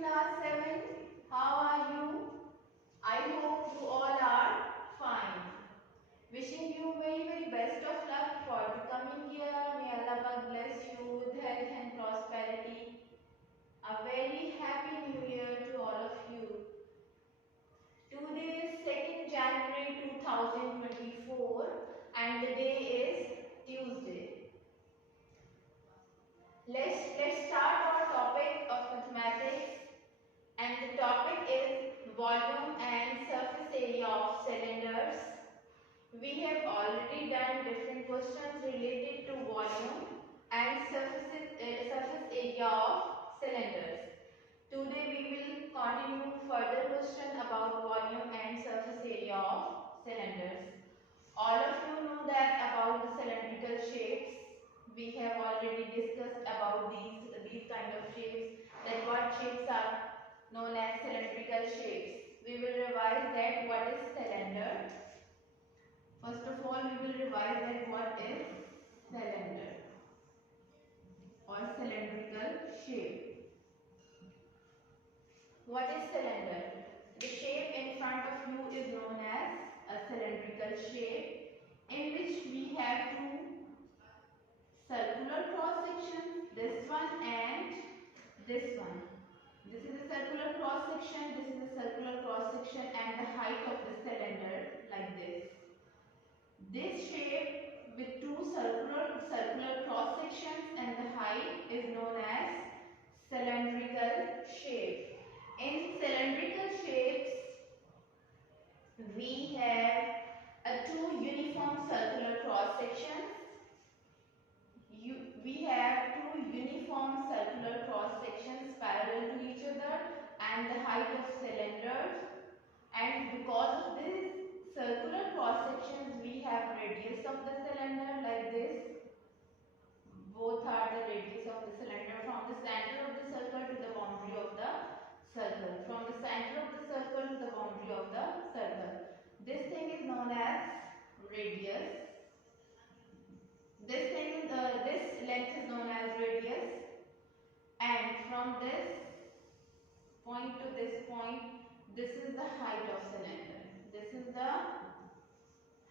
class 7. How are you? I hope you all are fine. Wishing you very best of luck for the coming year. May Allah Pak bless you with health and prosperity. A very happy new year to all of you. Today is 2nd January 2024 and the day is Tuesday. Let's start our topic of mathematics, and the topic is volume and surface area of cylinders. We have already done different questions related to volume and surface area of cylinders. Today we will continue further question about volume and surface area of cylinders. All of you know that about the cylindrical shapes. We have already discussed about these kind of shapes, that what shapes are known as cylindrical shapes. We will revise that what is cylinder. First of all, we will revise that what is cylinder or cylindrical shape. What is cylinder? The shape in front of you is known as a cylindrical shape, in which we have two circular cross sections, this one and this one. This is a circular cross section, this is a circular cross section, and the height of the cylinder like this. This shape with two circular cross sections and the height is known as cylindrical shape. In cylindrical shapes, we have two uniform circular cross sections. We have two uniform circular cross sections parallel to each other and the height of cylinders, and because of this circular cross sections we have radius of the cylinder like this. Both are the radius of the cylinder from the center of the circle to the boundary of the circle. From the center of the circle to the boundary of the circle. This thing is known as radius. This length is known as radius, and from this point to this point, this is the height of cylinder. This is the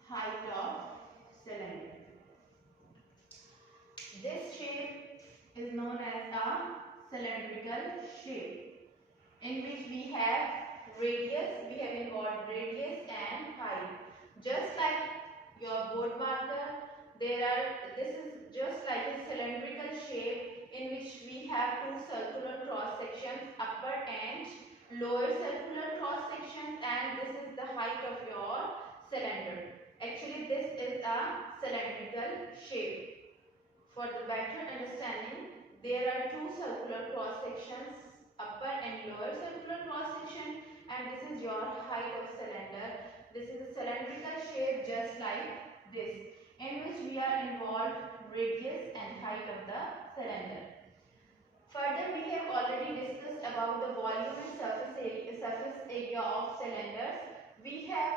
height of cylinder. This shape is known as a cylindrical shape, in which we have radius, we have involved radius and height. Just like your board marker, this is just like a cylindrical shape in which we have two circular cross sections, upper and lower circular cross sections, and this is the height of your cylinder. Actually, this is a cylindrical shape. For the better understanding, there are two circular cross sections, upper and lower circular cross section, and this is your height of cylinder. This is a cylindrical shape just like this, in which we are involved radius and height of the cylinder. Further, we have already discussed about the volume and surface area of cylinders. We have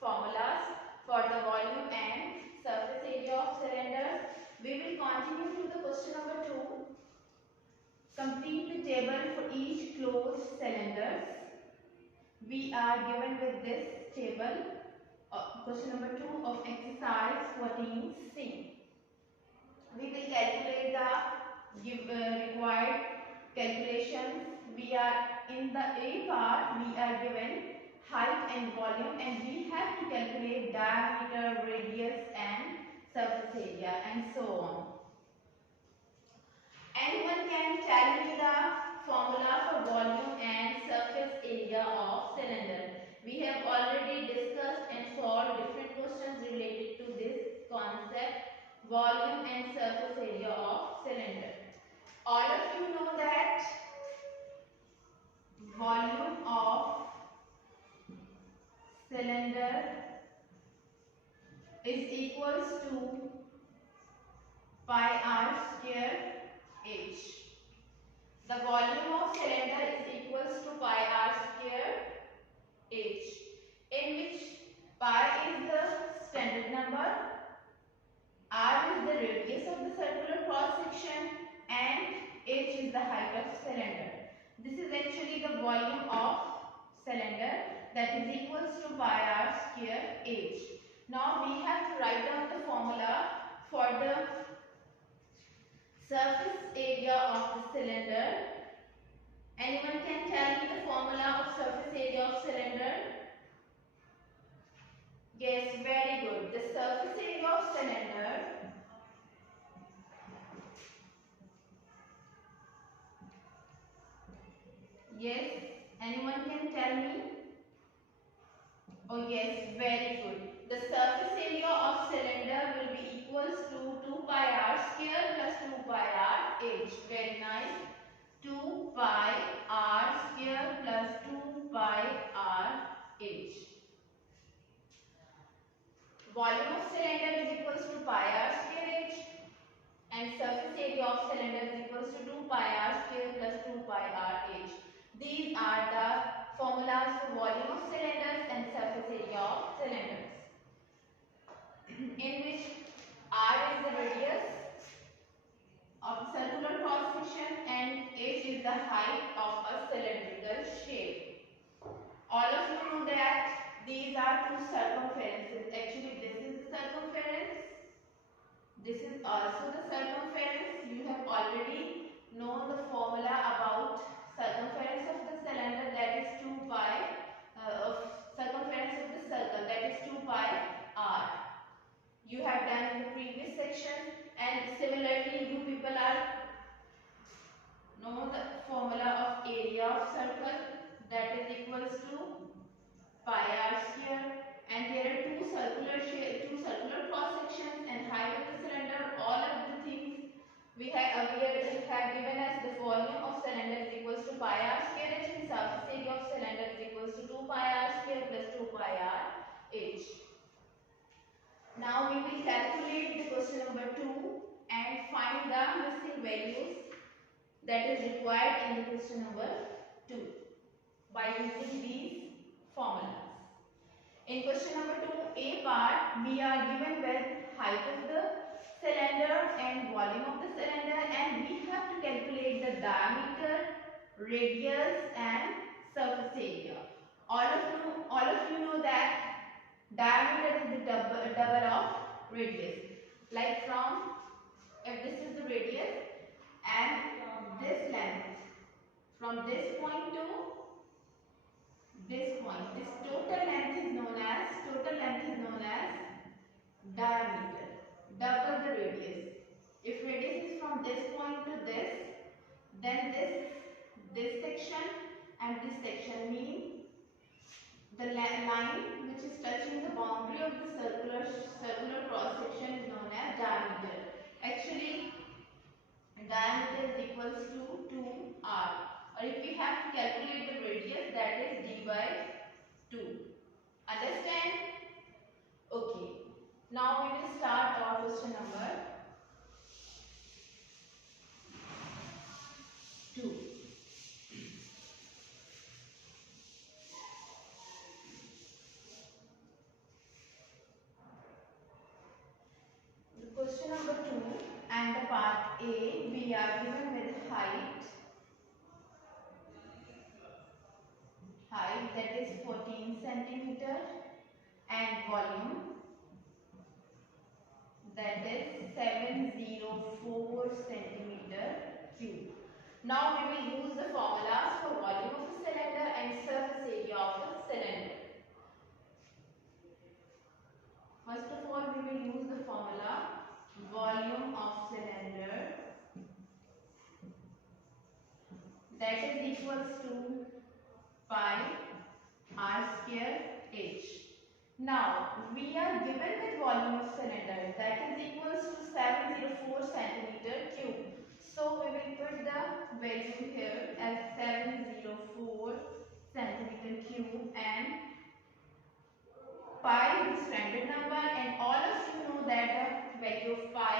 formulas for the volume and surface area of cylinders. We will continue to the question number 2. Complete the table for each closed cylinders. We are given with this table. Question number 2 of exercise 14C. We will calculate the required calculations. We are in the A part, we are given height and volume, and we have to calculate diameter, radius and surface area and so on. Anyone can tell me the formula for volume and surface area of cylinder? We have already discussed and solved different questions related to this concept, volume and surface area of cylinder. All of you know that volume of cylinder is equals to pi r square h. The volume of cylinder is equals to pi r square h, in which pi is the standard number, r is the radius of the circular cross section, and h is the height of cylinder. This is actually the volume of cylinder, that is equals to pi r square h. Now we have to write down the formula for the surface area of the cylinder. Anyone can tell me the formula of surface area of cylinder? Yes, very good. The surface area of cylinder yes, anyone can tell me? Oh yes, very good. The surface area of cylinder will be equals to 2 pi r square plus 2 pi r h. Very nice. 2 pi r square plus 2 pi r h. Volume of cylinder is equals to pi r square h and surface area of cylinder is equals to 2 pi r square plus 2 pi r h. These are the formulas for volume of cylinders and surface area of cylinders, in which r is the radius of the circular cross section and h is the height of a cylindrical shape. All of you know that these are two circumferences. Actually, this is the circumference. This is also the circumference. You have already known the formula about circumference of the cylinder, that is 2 pi of circumference of the circle, that is 2 pi r. You have done in the previous section, and similarly you people are know the formula of area of circle, that is equals to pi r square, and there are two circular cross sections and height of the cylinder. All of the things we have given as the volume of cylinder is equals to pi r square h and surface area of cylinder is equals to 2 pi r square plus 2 pi r h. Now we will calculate the question number 2 and find the missing values that is required in the question number 2 by using these formulas. In question number 2, A part, we are given with height of the cylinder and volume of the cylinder, and we have to calculate the diameter, radius and surface area. All of you know that diameter is the double of radius. Like if this is the radius and this length, from this point to this point, this total length is known as diameter, double the radius. If radius is from this point to this, then this section and this section mean the line which is touching the boundary of the circular cross section is known as diameter. Actually, diameter is equals to 2r. Or if we have to calculate the radius, that is d by 2. Understand? Okay. Now we will start our question number 2. The question number 2 and the part A, we are given with height that is 14 centimeter and volume that is 704 centimeter cube. Now we will use the formulas for volume of a cylinder and surface area of a cylinder. First of all, we will use the formula volume of cylinder, that is equals to pi r square h. Now we are given with volume of cylinder, that is equals to 704 centimeter cube. So we will put the value here as 704 centimeter cube, and pi is standard number, and all of you know that the value of pi.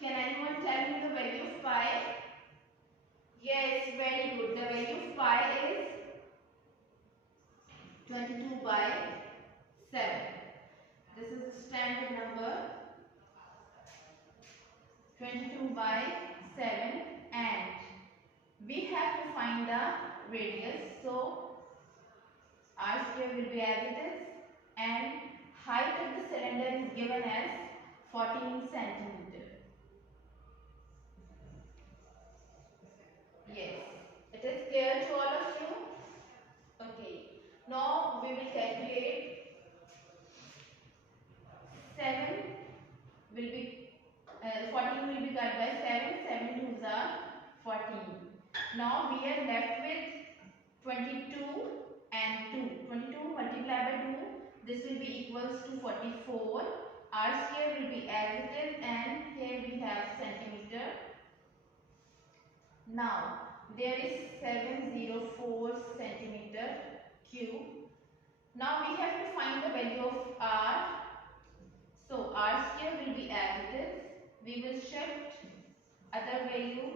Can anyone tell me the value of pi? Yes, very good. The value of pi is 22 by 7. This is the standard number, 22 by 7, and we have to find the radius. So r square will be as it is, and height of the cylinder is given as 14 centimeter. Yes, it is clear to all of you? Okay. Now we will calculate 7 will be 14 will be cut by 7. 7 twos are 14. Now we are left with 22 and 2. 22 multiplied by 2. This will be equals to 44. R square will be as it is, and here we have centimeter. Now there is 704 centimeter cube. Now we have to find the value of r. So r square will be as it is. We will shift other value.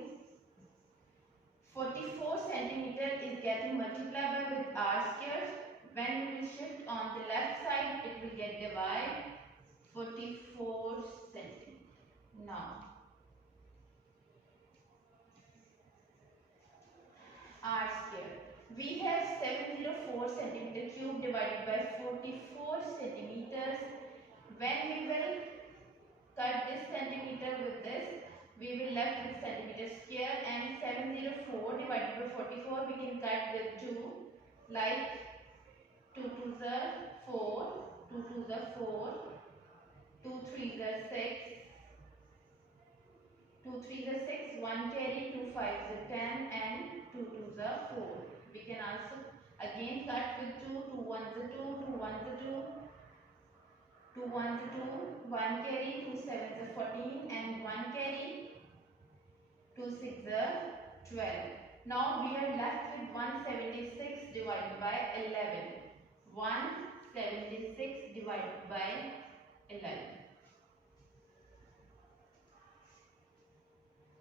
44 centimeter is getting multiplied by with r square. When we will shift on the left side, it will get divided. 44 centimeter. Now r square. We have 704 centimeter cube divided by 44 centimeters. When we will cut this centimeter with this, we will left with centimeter square, and 704 divided by 44 we can cut with 2, like 2 2s are 4, 2 2s are 4, 2 3s are 6, 2 3s are 6, 1 carry, 2 5s are 10, and 2 2s are 4. We can also again cut with 2, 2 1s are 2, 2 1s are 2, 2 1s are 2, 1 carry, 2 7s are 14, and 1 carry, 2 6s are 12. Now we are left with 176 divided by 11. 176 divided by 11.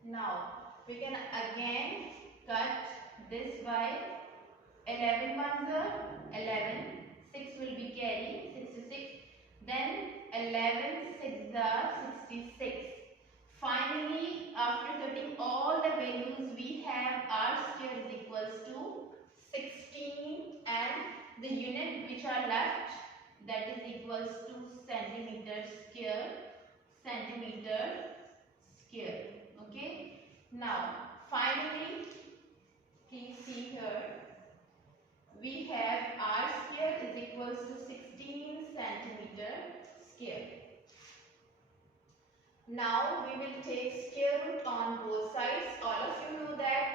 Now we can again cut this by 11 ones are 11, 6 will be carry, 66, then 11 6 are 66. Finally, after cutting all the values, we have r square is equals to 16, and the unit which are left, that is equals to centimeter square. Centimeter square. Okay. Now finally, please see here, we have r square is equals to 16 centimeter square. Now we will take square root on both sides. All of you know that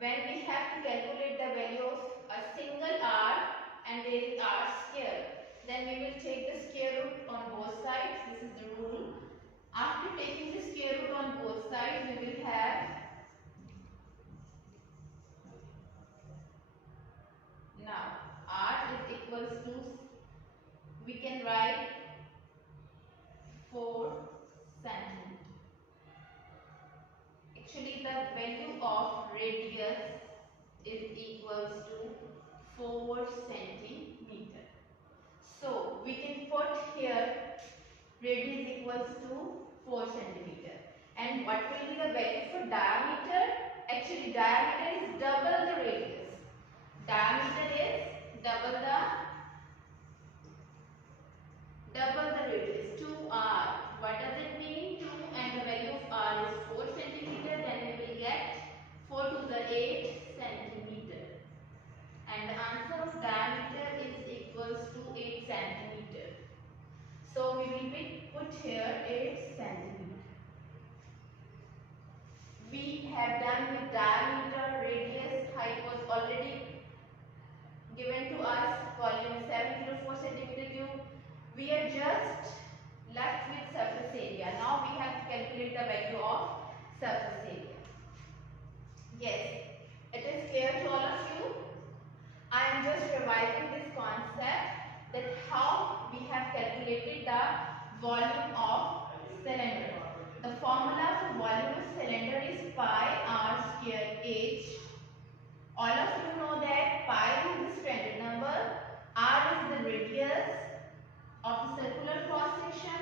when we have to calculate the value of a single r and there is r square, then we will take the square root on both sides. This is the rule. After taking the square root on both sides, we will have now r is equals to, we can write 4 centimeter. Actually the value of radius is equals to 4 centimeter. So we can put here radius equals to 4 centimeter. And what will be the value for diameter? Actually diameter is double the radius. Diameter is double the radius. 2r. What does it mean? 2 and the value of r is 4 centimeter. Then we will get 4 to the 8 centimeter. And the answer of diameter is equals to 8 centimeter. So we will put here 8 centimeter. We have done with diameter, radius, height was already given to us. Volume 704 centimeter cube. We are just left with surface area. Now we have to calculate the value of surface area. Yes, it is clear to all of you. I am just revising this concept, that how we have calculated the volume of cylinder. The formula for volume of cylinder is pi r square h. All of you know that pi is the standard number, r is the radius of the circular cross section,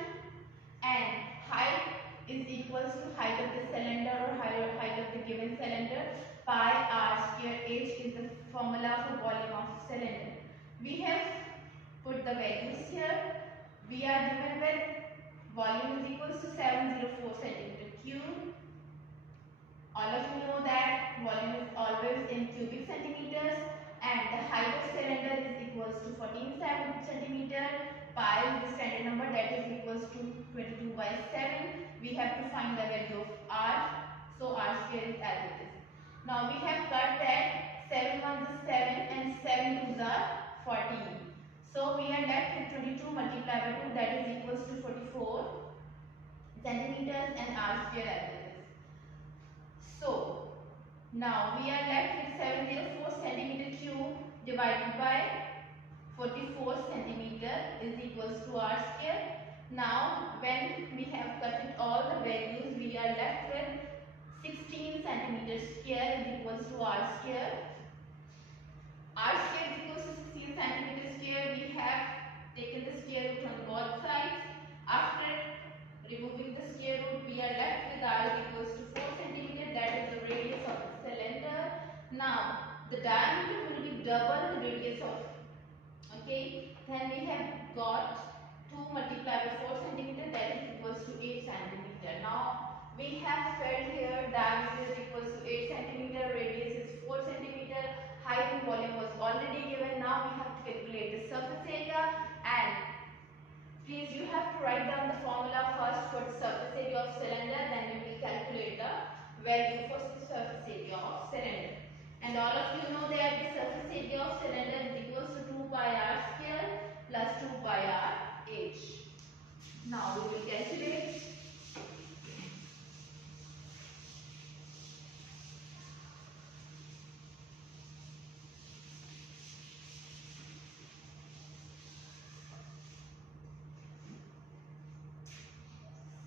and height is equals to height of the cylinder or height of the given cylinder. Pi r square H is the formula for volume of cylinder. We have put the values here. We are given with volume is equals to 704 centimeter cube. All of you know that volume is always in cubic centimeters, and the height of cylinder is equals to 14 centimeter. Pi is the standard number, that is equals to 22 by 7. We have to find the value of R, so R square is as it is. Now we have got that 7 ones is 7 and 7 twos are 14. So we are left with 22 multiplied by 2, that is equals to 44 centimeters, and R square as it is. So now we are left with 704 centimeter cube divided by 44 centimeter is equals to R square. Now when we have cut it all the values, we are left with 16 centimeter square is equals to R square. R square is equals to 16 centimeter square. We have taken the square root on both sides. After removing the square root, we are left with R is equals to 4 centimeter, that is the radius of the cylinder. Now the diameter will be double the radius of, okay, then we have got 2 multiplied by 4 centimeter, that is equals to 8 centimeter. Now we have filled here diameter is equals to 8 centimeter, radius is 4 centimeter, height and volume was already given. Now we have to calculate the surface area, and please you have to write down the formula first for the surface area of cylinder, then we will calculate the value for the surface area of cylinder. And all of you know that the surface area of cylinder is equals to 2 pi R square plus 2 pi R H. Now we will calculate.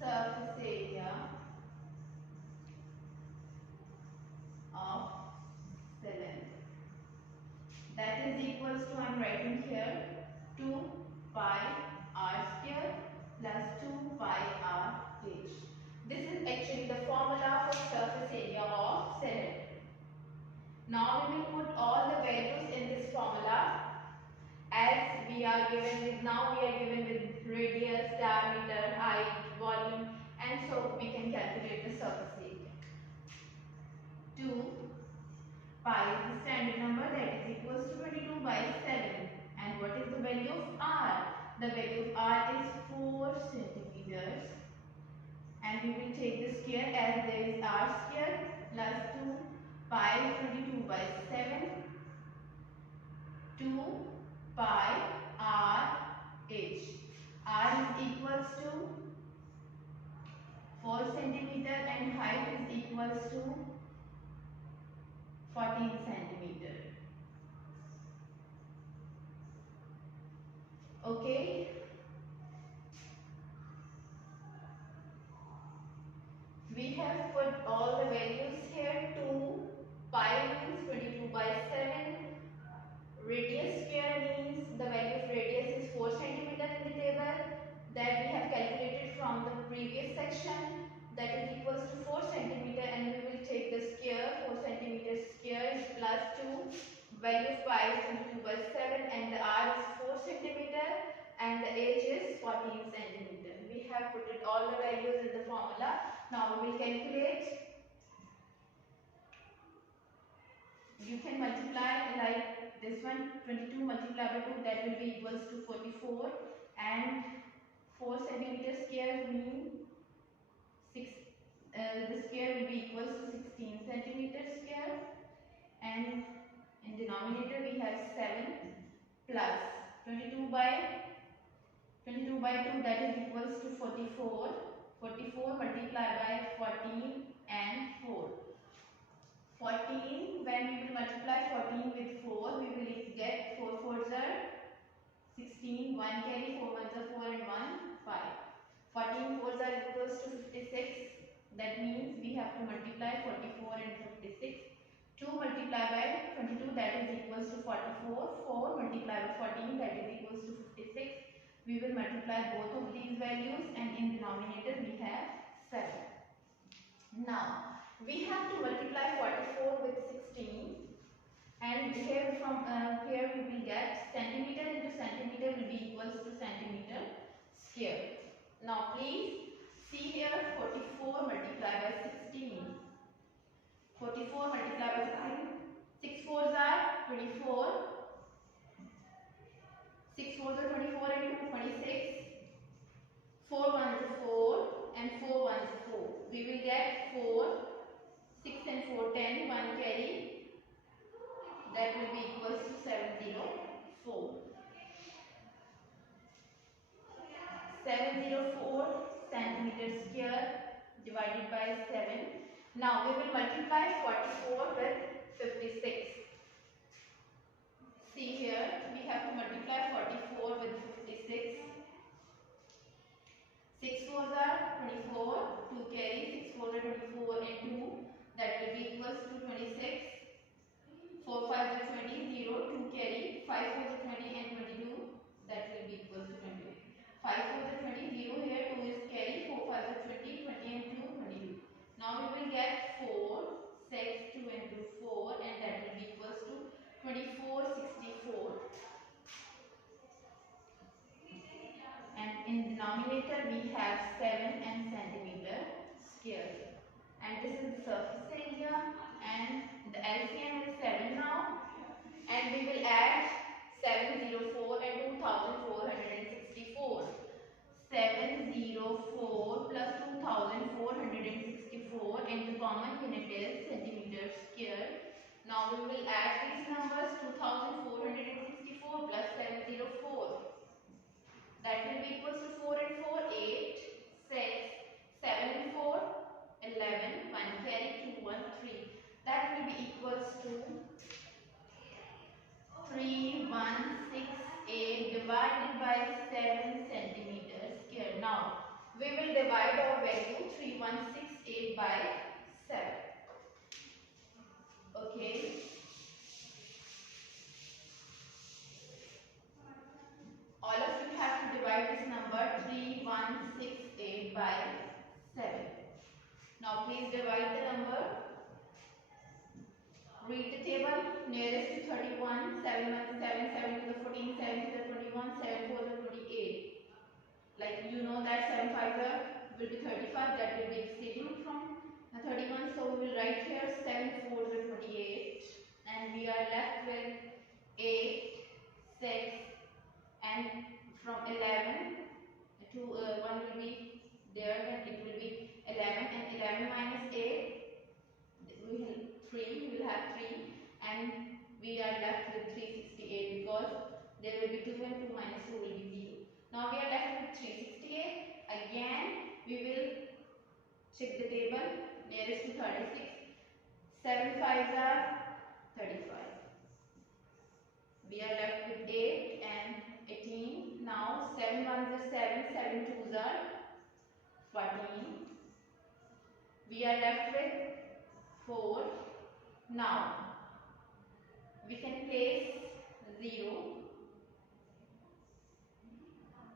Surface area of cylinder, that is equals to, I am writing here, 2 pi R square plus 2 pi R H. This is actually the formula for surface area of cylinder. Now we will put all the values in this formula as we are given with, now we are given with radius, diameter, height, volume, and so we can calculate the surface area. 2 pi is the standard number, that is equals to 22 by 7. And what is the value of R? The value of R is 4 centimeters. And we will take the square as there is R square plus 2 pi is 22 by 7. 2 pi R H. R is equals to 4 centimeter and height is equals to 14 centimeter. Okay. We have put all the values here. 2 pi means 22 by 7. Radius square means the value of radius is 4 centimeter in the table that we have calculated from the previous section, that is equals to 4 centimeter, and we will take the square. 4 centimeter square is plus 2. Value of pi is 22 by 7 and the R is 4 centimeter and the H is 14 centimeter. We have put it all the values in the formula. Now we will calculate. You can multiply like this one, 22 multiplied by 2, that will be equals to 44, and 4 centimeter square mean 6. The square will be equals to 16 centimeter square, and in denominator we have 7 plus 22 by 2, that is equals to 44. 44 multiplied by 14 and 4. 14, when we will multiply 14 with 4, we will get 4 4s are 16, 1 carry, 4 1s are 4 and 1 5. 14 4s are equals to 56. That means we have to multiply 44 and 56. 2 multiplied by 22, that is equals to 44. 4 multiplied by 14, that is equals to 56. We will multiply both of these values, and in denominator we have 7. Now we have to multiply 44 with 16. square. Now please see here 44 multiplied by 16. 44 multiplied by 16. 6 fours are 24. 6 fours are 24 into 26. 4 ones are 4 and 4 ones are 4. We will get 4. 6 and 4 10. 1 carry. That will be equals to 704. 704 centimeter square divided by 7. Now we will multiply 44 with 56. See here, we have to multiply 44 with 56. 6 fours are 24, 2 carry, 6 fours are 24 and 2, that will be equals to 26. 4 5s are 20, 0, 2 carry, 5 4s are 20 and 22, that will be equals to 20. 5 4s are 20, 0 here, 2 is carry, 4 5s are 20, 20 and 2, 22. Now we will get 4, 6, 2 and 2, 4 and that will be equals to 24, 64. And in denominator we have 7 and centimeter square. And this is the surface area and the LCM is 7 now. And we will add 704 and 2464. 704 plus 2464 and the common unit is centimeter square. Now we will add these numbers 2464 plus 704. That will be equals to 4 and 4, 8, 6, 7 and 4, 11, 1 carry, 2, 1, 3. That will be equals to 3168 divided by 7 centimeters square. Now we will divide our value 3168 by 7. Okay. All of you have to divide this number 3168 by 7. Now please divide the number. Read the table. Nearest to 31, 7 1 7, 7 to the 14, 7 to the 21, 7 4 to 28. Like you know that 7 5 will be 35, that will be exceeding from 31. So we will write here 7 4 to 28 and we are left with 8, 6 and from 11 to 1 will be there, then it will be 11 and 11 minus 8 we will 3, we will have 3 and we are left with 368 because there will be 2 and 2 minus 2 will be 0. Now we are left with 368. Again we will check the table. Nearest to 36. 7 5s are 35. We are left with 8 and 18. Now 7 1s are 7, 7 2s are 14. We are left with 4. Now we can place 0.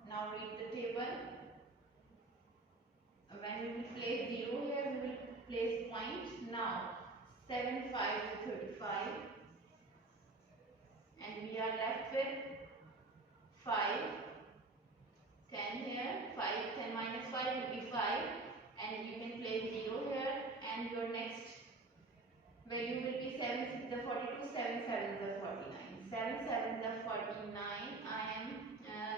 Now read the table. When we will place 0 here, we will place point. Now 7 5 is 35 and we are left with 5. 10 here, 5, 10 minus 5 will be 5 and you can place 0 here and your next value will be 7 6 is 42, 7 7 is 49. 7 7 is 49. I am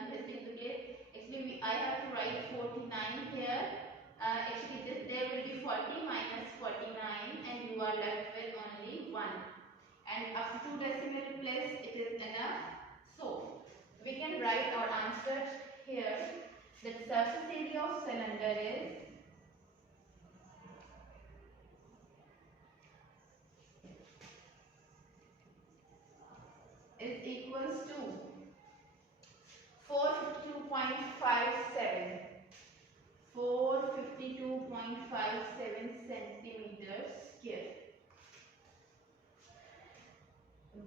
missing the place. Actually I have to write 49 here. Actually there will be 40 minus 49 and you are left with only 1. And up to decimal place it is enough. So we can write our answer here. The surface area of cylinder is equals to 452.57 centimeters square.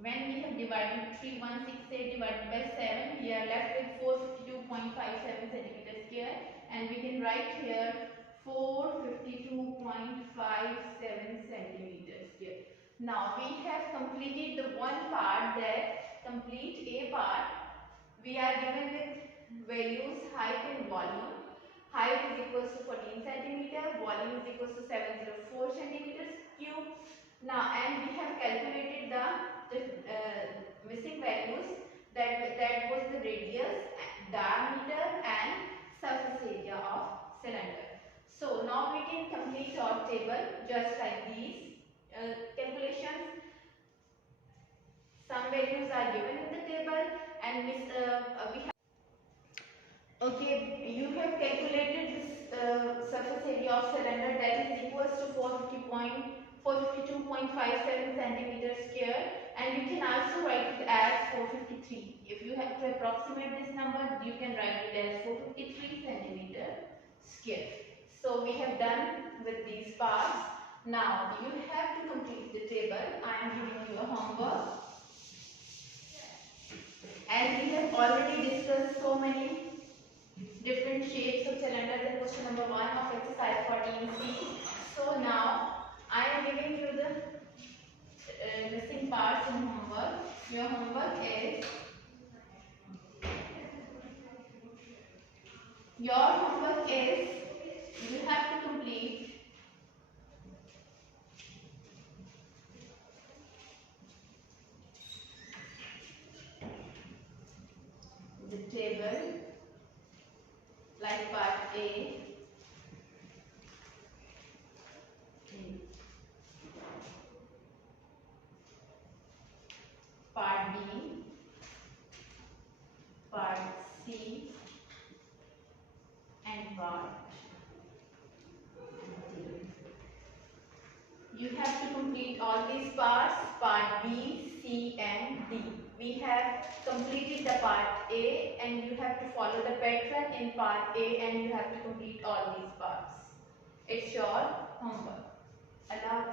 When we have divided 3168 divided by 7, we are left with 452.57 centimeters square and we can write here 452.57 centimeters square. Now we have completed the one part, that complete A part. We are given with values height and volume. Height is equals to 14 centimeter, volume is equals to 704 centimeters cube. Now, and we have calculated the missing values, that was the radius, diameter and surface area of cylinder. So now we can complete our table just like these calculations. Some values are given in the table, and we have. Okay, you have calculated this surface area of cylinder, that is equals to 452.57 centimeters square, and you can also write it as 453. If you have to approximate this number, you can write it as 453 centimeter square. So we have done with these parts. Now you have to complete the table. I am giving you a homework. As we have already discussed so many different shapes of cylinders in question number 1 of exercise 14C. So now I am giving you the missing parts in homework. Your homework is you have to complete the table like part A, part B, part C and part D. You have to complete all these parts, part B, C and D. We have completed the part A, and you have to follow the pattern in part A, and you have to complete all these parts. It's your homework. Allah